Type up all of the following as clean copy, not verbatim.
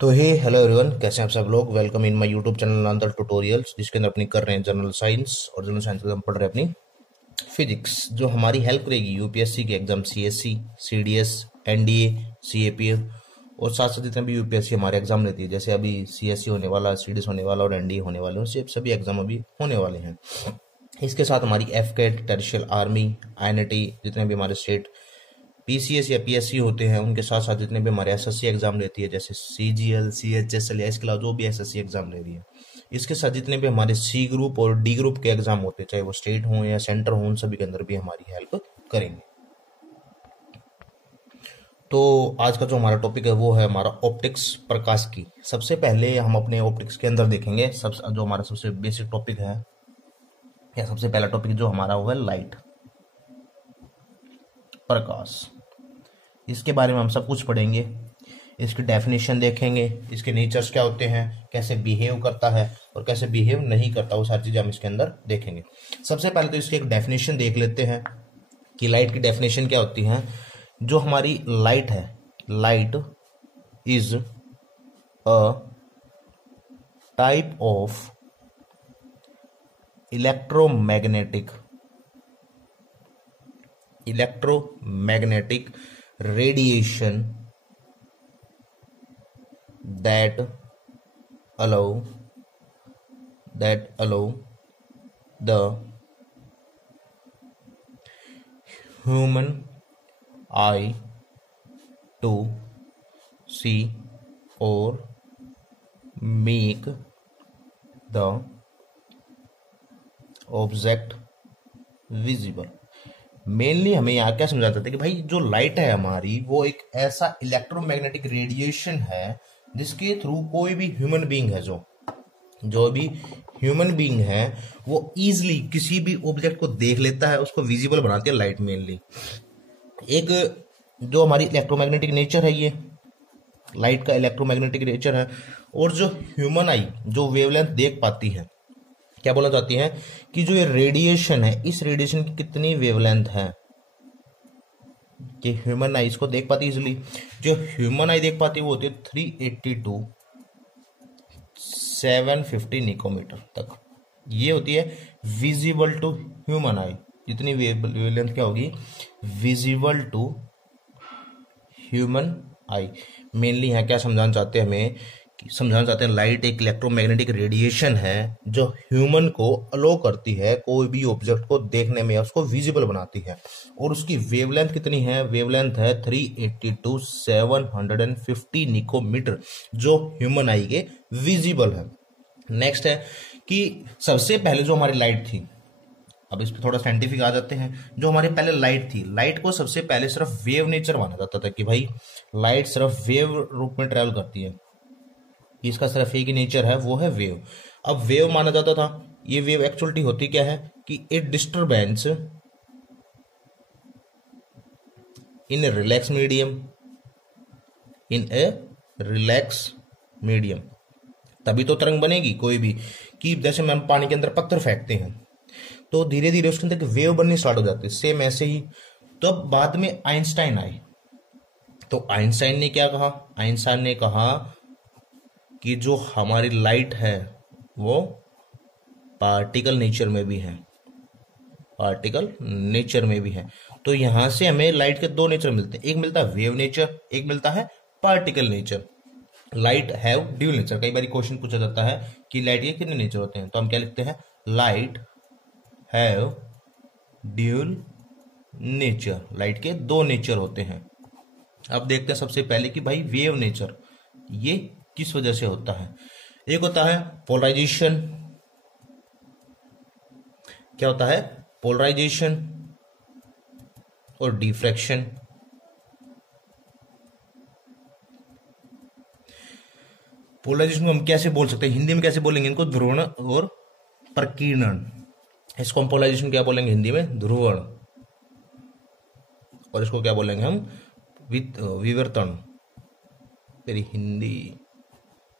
तो हे hello everyone, कैसे हैं आप सब लोग। Welcome in my YouTube channel अंदर ट्यूटोरियल्स, जिसके अंदर अपनी कर रहे हैं जनरल साइंस। और जनरल साइंस के अंदर हम पढ़ रहे हैं अपनी फिजिक्स, जो हमारी हेल्प करेगी यूपीएससी के exam CSC, CDS, NDA, CAP और साथ साथ जितने भी यूपीएससी हमारे एग्जाम लेती है, जैसे अभी सीएससी होने वाला, सीडीएस होने वाला और एनडीए होने वाले हैं, सभी एग्जाम अभी होने वाले हैं। इसके साथ हमारी एफकेट, टेरिशियल आर्मी, आईएनटी, जितने भी हमारे स्टेट पीसीएस या पीएससी होते हैं, उनके साथ साथ जितने भी हमारे एसएससी एग्जाम लेती है, जैसे सीजीएल, सीएचएसएल या इसके अलावा जो भी एसएससी एग्जाम ले रही है, इसके साथ जितने भी हमारे सी ग्रुप और डी ग्रुप के एग्जाम होते हैं, चाहे वो स्टेट हो या सेंटर हो, उन सभी के अंदर भी हमारी हेल्प करेंगे। तो आज का जो हमारा टॉपिक है वो है हमारा ऑप्टिक्स, प्रकाश की। सबसे पहले हम अपने ऑप्टिक्स के अंदर देखेंगे जो हमारा सबसे बेसिक टॉपिक है, या सबसे पहला टॉपिक जो हमारा वो है लाइट, प्रकाश। इसके बारे में हम सब कुछ पढ़ेंगे, इसकी डेफिनेशन देखेंगे, इसके नेचर्स क्या होते हैं, कैसे बिहेव करता है और कैसे बिहेव नहीं करता, वो सारी चीजें हम इसके अंदर देखेंगे। सबसे पहले तो इसकी एक डेफिनेशन देख लेते हैं कि लाइट की डेफिनेशन क्या होती है। जो हमारी लाइट है, light is a type of electromagnetic radiation that allow the human eye to see or make the object visible। Mainly हमें यहाँ क्या समझाता था कि भाई जो लाइट है हमारी, वो एक ऐसा इलेक्ट्रोमैग्नेटिक रेडिएशन है जिसके थ्रू कोई भी ह्यूमन बीइंग है, जो भी ह्यूमन बीइंग है, वो इजीली किसी भी ऑब्जेक्ट को देख लेता है, उसको विजिबल बनाती है लाइट। मेनली एक जो हमारी इलेक्ट्रोमैग्नेटिक नेचर है, ये लाइट का इलेक्ट्रोमैग्नेटिक नेचर है। और जो ह्यूमन आई जो वेवलेंथ देख पाती है, क्या बोला जाती है कि जो ये रेडिएशन है, इस रेडिएशन की कितनी वेवलेंथ है कि ह्यूमन आई इसको देख पाती है इजिली। जो ह्यूमन आई देख पाती है वो होती है 380 टू 750 निकोमीटर तक। ये होती है विजिबल टू ह्यूमन आई। जितनी वेवलेंथ क्या होगी visible to human eye. Mainly यहाँ क्या समझाना चाहते हैं हमें, समझाना चाहते हैं लाइट एक इलेक्ट्रोमैग्नेटिक रेडिएशन है जो ह्यूमन को अलो करती है कोई भी ऑब्जेक्ट को देखने में, उसको विजिबल बनाती है। और उसकी वेवलेंथ कितनी है, वेवलेंथ है 380 टू 750 निकोमीटर, जो ह्यूमन आई के विजिबल है। नेक्स्ट है कि सबसे पहले जो हमारी लाइट थी, अब इस पर थोड़ा साइंटिफिक आ जाते हैं। जो हमारे पहले लाइट थी, लाइट को सबसे पहले सिर्फ वेव नेचर माना जाता था कि भाई लाइट सिर्फ वेव रूप में ट्रेवल करती है, इसका सिर्फ एक ही नेचर है, वो है वेव। अब वेव माना जाता था, ये वेव एक्चुअलिटी होती क्या है कि एक डिस्टरबेंस इन ए रिलैक्स मीडियम, इन ए रिलैक्स मीडियम, तभी तो तरंग बनेगी कोई भी। कि जैसे हम पानी के अंदर पत्थर फेंकते हैं तो धीरे धीरे उसके अंदर वेव बननी स्टार्ट हो जाती है, सेम ऐसे ही। तो अब बाद में आइंस्टाइन आए, तो आइंस्टाइन ने क्या कहा, आइंस्टाइन ने कहा कि जो हमारी लाइट है वो पार्टिकल नेचर में भी है, पार्टिकल नेचर में भी है। तो यहां से हमें लाइट के दो नेचर मिलते हैं, एक मिलता है वेव नेचर, एक मिलता है particle nature. Light have dual nature. कई बार क्वेश्चन पूछा जाता है कि लाइट के कितने नेचर होते हैं, तो हम क्या लिखते हैं, light have dual nature. Light के दो नेचर होते हैं। अब देखते हैं सबसे पहले कि भाई वेव नेचर ये किस वजह से होता है। एक होता है पोलराइजेशन। क्या होता है, पोलराइजेशन और डिफ्रैक्शन। पोलराइजेशन को हम कैसे बोल सकते हैं, हिंदी में कैसे बोलेंगे इनको, ध्रुवण और प्रकीर्णन। इसको हम पोलराइजेशन क्या बोलेंगे हिंदी में, ध्रुवण। और इसको क्या बोलेंगे हम, विवर्तन। मेरी हिंदी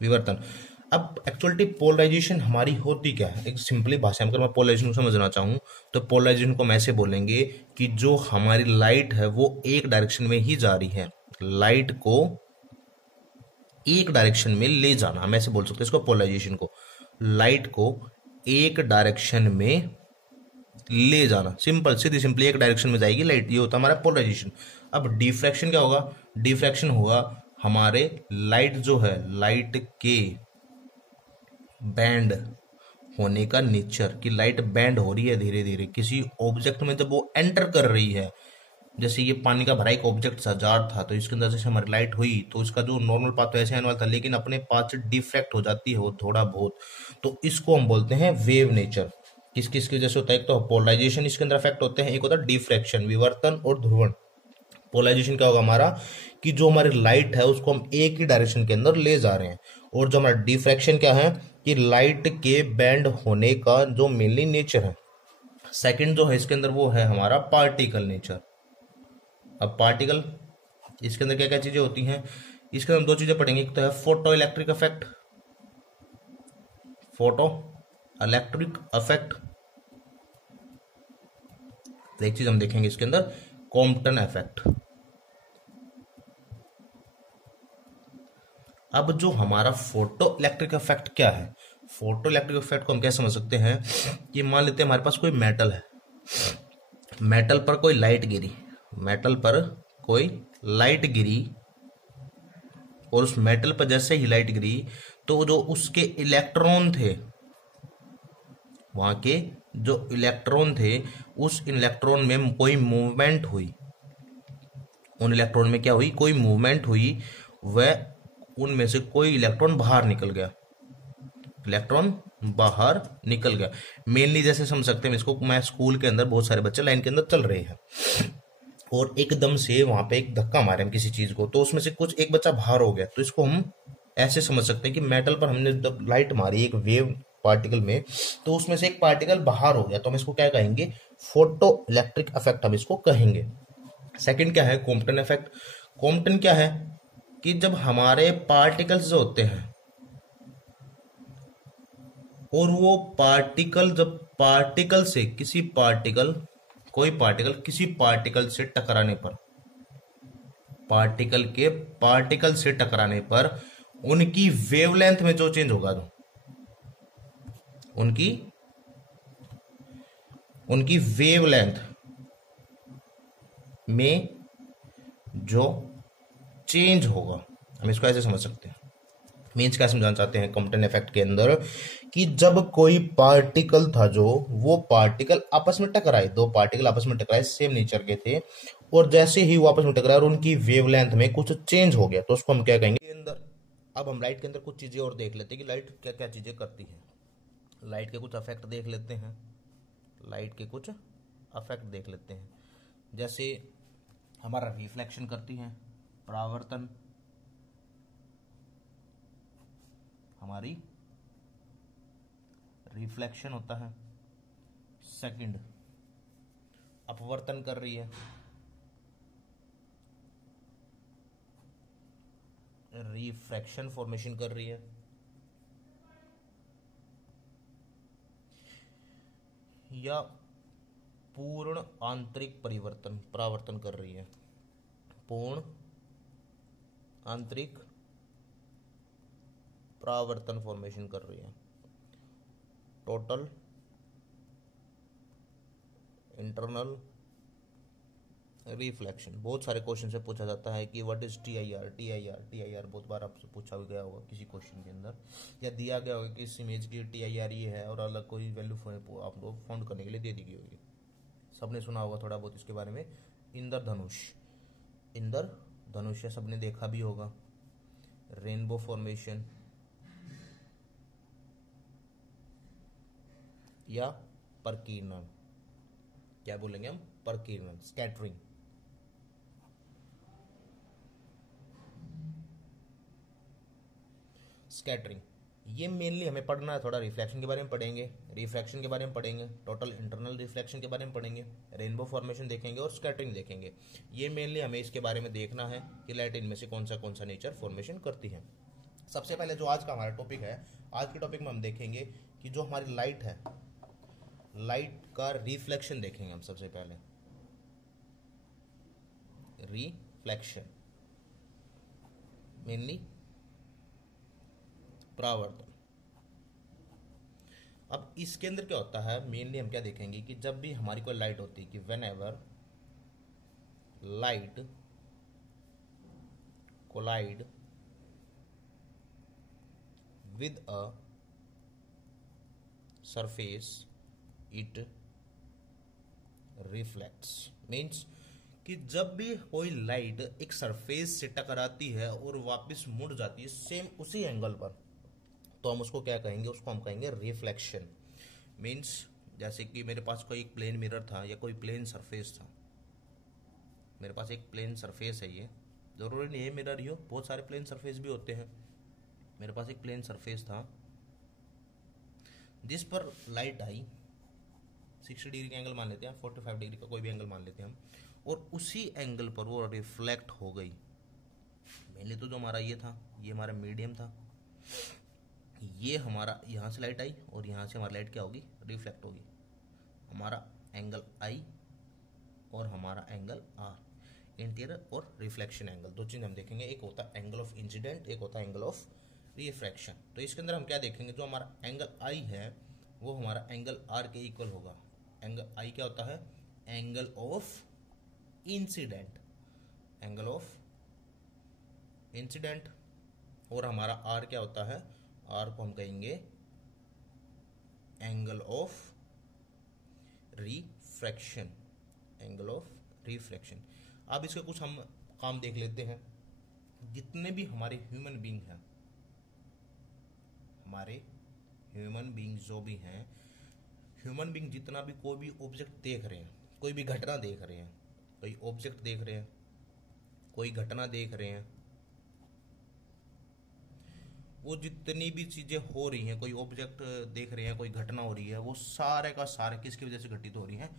विवर्तन। अब एक्चुअली पोलराइजेशन हमारी होती क्या है, एक सिंपली भाषा में अगर मैं पोलराइजेशन को समझना चाहूँ तो पोलराइजेशन को हम ऐसे बोलेंगे कि जो हमारी लाइट है वो एक डायरेक्शन में ही जा रही है, लाइट को एक डायरेक्शन में ले जाना, हम ऐसे बोल सकते हैं इसको, पोलराइजेशन को, लाइट को एक डायरेक्शन में ले जाना, सिंपल, सीधी सिंपली एक डायरेक्शन में जाएगी लाइट, ये होता है हमारा पोलराइजेशन। अब डिफ्रैक्शन क्या होगा? डिफ्रैक्शन होगा हमारे लाइट जो है, लाइट के बैंड होने का नेचर, कि लाइट बैंड हो रही है धीरे धीरे किसी ऑब्जेक्ट में जब वो एंटर कर रही है। जैसे ये पानी का भरा एक ऑब्जेक्ट था, जार था, तो इसके अंदर जैसे हमारी लाइट हुई तो इसका जो नॉर्मल पाथ तो ऐसे आने वाला था, लेकिन अपने पाथ से डिफ्रैक्ट हो जाती है वो थोड़ा बहुत, तो इसको हम बोलते हैं वेव नेचर। किस किस की वजह से होता है? एक तो पोलराइजेशन इसके अंदर इफेक्ट होते हैं, एक होता है डिफ्रैक्शन, विवर्तन और ध्रुवण। पोलराइजेशन क्या होगा हमारा, कि जो हमारी लाइट है उसको हम एक ही डायरेक्शन के अंदर ले जा रहे हैं। और जो हमारा डिफ्रैक्शन क्या है, कि लाइट के बैंड होने का जो मेनली नेचर है। सेकंड जो है इसके अंदर वो है हमारा पार्टिकल नेचर। अब पार्टिकल, इसके अंदर क्या क्या चीजें होती हैं? इसके अंदर दो चीजें पढ़ेंगे, एक तो है photo electric effect, photo electric effect, एक चीज हम देखेंगे इसके अंदर कॉम्पटन इफेक्ट। अब जो हमारा फोटो इलेक्ट्रिक इफेक्ट क्या है? फोटो इलेक्ट्रिक इफेक्ट को हम क्या समझ सकते हैं, कि मान लेते हैं हमारे पास कोई मेटल है, मेटल पर कोई लाइट गिरी, मेटल पर कोई लाइट गिरी, और उस मेटल पर जैसे ही लाइट गिरी तो जो उसके इलेक्ट्रॉन थे, वहां के जो इलेक्ट्रॉन थे, उस इलेक्ट्रॉन में कोई मूवमेंट हुई, उन इलेक्ट्रॉन में क्या हुई? कोई मूवमेंट हुई, वह उनमें से कोई इलेक्ट्रॉन बाहर निकल गया, इलेक्ट्रॉन बाहर निकल गया। मेनली जैसे समझ सकते हैं इसको, मैं स्कूल के अंदर बहुत सारे बच्चे लाइन के अंदर चल रहे हैं और एकदम से वहां पे एक धक्का मारे हम किसी चीज को, तो उसमें से कुछ एक बच्चा बाहर हो गया, तो इसको हम ऐसे समझ सकते हैं कि मेटल पर हमने जब लाइट मारी एक वेव पार्टिकल में, तो उसमें से एक पार्टिकल बाहर हो गया, तो हम इसको क्या कहेंगे? फोटो इलेक्ट्रिक इफेक्ट हम इसको कहेंगे। सेकंड क्या है? Compton effect. कॉम्पटन क्या है, कि जब हमारे पार्टिकल्स जो होते हैं, और वो पार्टिकल जब पार्टिकल से किसी पार्टिकल, कोई पार्टिकल किसी पार्टिकल से टकराने पर, पार्टिकल के पार्टिकल से टकराने पर उनकी वेवलेंथ में जो चेंज होगा, उनकी उनकी वेवलेंथ में जो चेंज होगा, हम इसको ऐसे समझ सकते हैं। मीन्स क्या समझाना चाहते हैं कॉम्पटन इफेक्ट के अंदर, कि जब कोई पार्टिकल था, जो वो पार्टिकल आपस में टकराए, दो पार्टिकल आपस में टकराए, सेम नेचर के थे, और जैसे ही वो आपस में टकराए और उनकी वेवलेंथ में कुछ चेंज हो गया, तो उसको हम क्या कहेंगे? अंदर अब हम लाइट के अंदर कुछ चीजें और देख लेते हैं कि लाइट क्या क्या चीजें करती है। लाइट के कुछ अफेक्ट देख लेते हैं, लाइट के कुछ अफेक्ट देख लेते हैं। जैसे हमारा रिफ्लेक्शन करती है, परावर्तन, हमारी रिफ्लेक्शन होता है। सेकंड, अपवर्तन कर रही है, रिफ्रैक्शन फॉर्मेशन कर रही है, या पूर्ण आंतरिक परिवर्तन, परावर्तन कर रही है, पूर्ण आंतरिक परावर्तन फॉर्मेशन कर रही है, टोटल इंटरनल रिफ्लेक्शन। बहुत सारे क्वेश्चन से पूछा जाता है कि what is TIR, TIR, TIR बहुत बार आपसे पूछा गया होगा किसी क्वेश्चन के अंदर, या दिया गया होगा कि इस इमेज की टीआईआर ये है और अलग कोई वैल्यू आपको फाउंड करने के लिए दे दी गई होगी। सबने सुना होगा थोड़ा बहुत इसके बारे में। इंद्रधनुष, इंद्रधनुष सबने देखा भी होगा। रेनबो फॉर्मेशन या प्रकीर्णन, क्या बोलेंगे हम? प्रकीर्णन, स्कैटरिंग। स्कैटरिंग ये मेनली हमें पढ़ना है, थोड़ा रिफ्लेक्शन के बारे में पढ़ेंगे, रिफ्रैक्शन के बारे में पढ़ेंगे, टोटल इंटरनल रिफ्लेक्शन के बारे में पढ़ेंगे, रेनबो फॉर्मेशन देखेंगे और स्कैटरिंग देखेंगे। ये मेनली हमें इसके बारे में देखना है कि लाइट इनमें से कौन सा नेचर फॉर्मेशन करती है। सबसे पहले जो आज का हमारा टॉपिक है, आज के टॉपिक में हम देखेंगे कि जो हमारी लाइट है, लाइट का रिफ्लेक्शन देखेंगे हम सबसे पहले। रिफ्लेक्शन मेनली परावर्तन। अब इसके अंदर क्या होता है, मेनली हम क्या देखेंगे कि जब भी हमारी कोई लाइट होती है कि whenever light collide with a surface it reflects। Means कि जब भी कोई लाइट एक सरफेस से टकराती है और वापस मुड़ जाती है सेम उसी एंगल पर, तो हम उसको क्या कहेंगे, उसको हम कहेंगे रिफ्लेक्शन। मीन्स जैसे कि मेरे पास कोई एक प्लेन मिरर था या कोई प्लेन सरफेस था, मेरे पास एक प्लेन सरफेस है, ये जरूरी नहीं है मिरर ही हो, बहुत सारे प्लेन सरफेस भी होते हैं। मेरे पास एक प्लेन सरफेस था जिस पर लाइट आई, 60 डिग्री का एंगल मान लेते हैं, 45 डिग्री का कोई भी एंगल मान लेते हैं हम, और उसी एंगल पर वो रिफ्लेक्ट हो गई। मेनली तो जो हमारा ये था, ये हमारा मीडियम था, ये हमारा यहाँ से लाइट आई और यहाँ से हमारी लाइट क्या होगी, रिफ्लेक्ट होगी। हमारा एंगल आई और हमारा एंगल आर, इंटीरियर और रिफ्लेक्शन एंगल, दो चीज हम देखेंगे, एक होता है एंगल ऑफ इंसिडेंट, एक होता है एंगल ऑफ रिफ्रैक्शन। तो इसके अंदर हम क्या देखेंगे, जो हमारा एंगल आई है वो हमारा एंगल आर के इक्वल होगा। एंगल आई क्या होता है, angle of incident, angle of incident, और हमारा आर क्या होता है, आर को हम कहेंगे angle of refraction, angle of refraction. अब इसके कुछ हम काम देख लेते हैं। जितने भी हमारे ह्यूमन बीइंग हैं, हमारे ह्यूमन बीइंग जो भी हैं, ह्यूमन बीइंग जितना भी कोई भी ऑब्जेक्ट देख रहे हैं, कोई भी घटना देख रहे हैं, कोई ऑब्जेक्ट देख रहे हैं, कोई घटना देख रहे हैं, वो जितनी भी चीजें हो रही हैं, कोई ऑब्जेक्ट देख रहे हैं, कोई घटना हो रही है, वो सारे का सारे किसकी वजह से घटित हो रही है,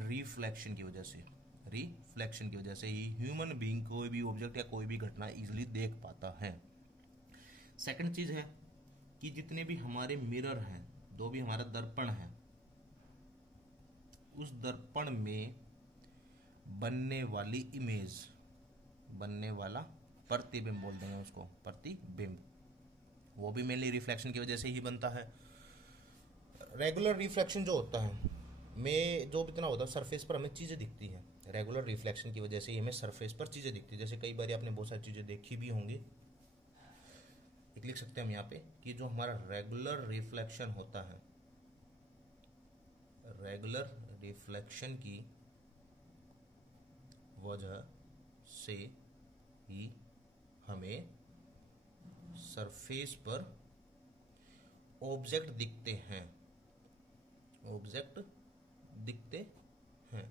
रिफ्लेक्शन की वजह से। रिफ्लेक्शन की वजह से ही ह्यूमन बीइंग कोई भी ऑब्जेक्ट या कोई भी घटना इजीली देख पाता है। सेकंड चीज है कि जितने भी हमारे मिरर हैं, जो भी हमारा दर्पण है, उस दर्पण में बनने वाली इमेज, बनने वाला प्रतिबिंब बोल देंगे उसको, प्रतिबिंब, वो भी मेनली रिफ्लेक्शन की वजह से ही बनता है। रेगुलर रिफ्लेक्शन जो होता है में जो इतना होता है, सरफेस पर हमें चीजें दिखती हैं, रेगुलर रिफ्लेक्शन की वजह से ही हमें सरफेस पर चीजें दिखती है। जैसे कई बार आपने बहुत सारी चीजें देखी भी होंगी, एक लिख सकते हैं हम यहाँ पे कि जो हमारा रेगुलर रिफ्लेक्शन होता है, रेगुलर रिफ्लेक्शन की वजह से ही हमें सरफेस पर ऑब्जेक्ट दिखते हैं, ऑब्जेक्ट दिखते हैं।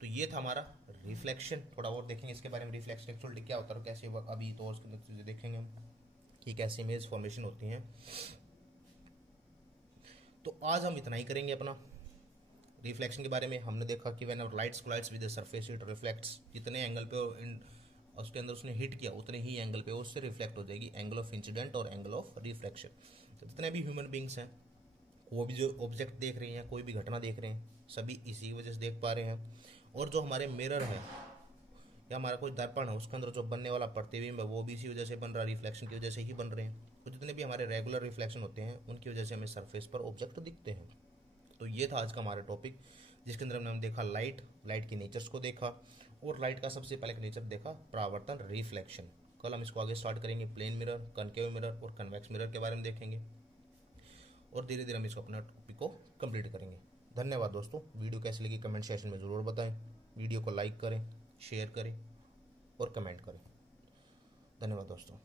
तो ये था हमारा रिफ्लेक्शन। थोड़ा और देखेंगे इसके बारे में, रिफ्लेक्शन एक्चुअली क्या होता है, कैसे वर्क, अभी तो उसके चीजें देखेंगे हम कि कैसे इमेज फॉर्मेशन होती हैं। तो आज हम इतना ही करेंगे अपना रिफ्लेक्शन के बारे में। हमने देखा कि when lights collides with the surface it reflects, जितने एंगल पे उसके अंदर उसने हिट किया उतने ही एंगल पे उससे रिफ्लेक्ट हो जाएगी, एंगल ऑफ इंसिडेंट और एंगल ऑफ रिफ्लेक्शन। तो जितने भी ह्यूमन बींग्स हैं, वो भी जो ऑब्जेक्ट देख रहे हैं, कोई भी घटना देख रहे हैं, सभी इसी की वजह से देख पा रहे हैं। और जो हमारे मिरर है या हमारा कोई दर्पण है, उसके अंदर जो बनने वाला प्रतिबिंब है वो भी इसी वजह से बन रहा है, रिफ्लेक्शन की वजह से ही बन रहे हैं। तो जितने भी हमारे रेगुलर रिफ्लेक्शन होते हैं उनकी वजह से हमें सरफेस पर ऑब्जेक्ट दिखते हैं। तो ये था आज का हमारा टॉपिक, जिसके अंदर हमने देखा लाइट, लाइट के नेचर्स को देखा, और लाइट का सबसे पहले नेचर देखा परावर्तन, रिफ्लेक्शन। कल हम इसको आगे स्टार्ट करेंगे, प्लेन मिरर, कनकेव मिरर और कन्वेक्स मिरर के बारे में देखेंगे, और धीरे धीरे हम इसको अपना टॉपिक को कंप्लीट करेंगे। धन्यवाद दोस्तों। वीडियो कैसी लगी कमेंट सेक्शन में ज़रूर बताएं। वीडियो को लाइक करें, शेयर करें और कमेंट करें। धन्यवाद दोस्तों।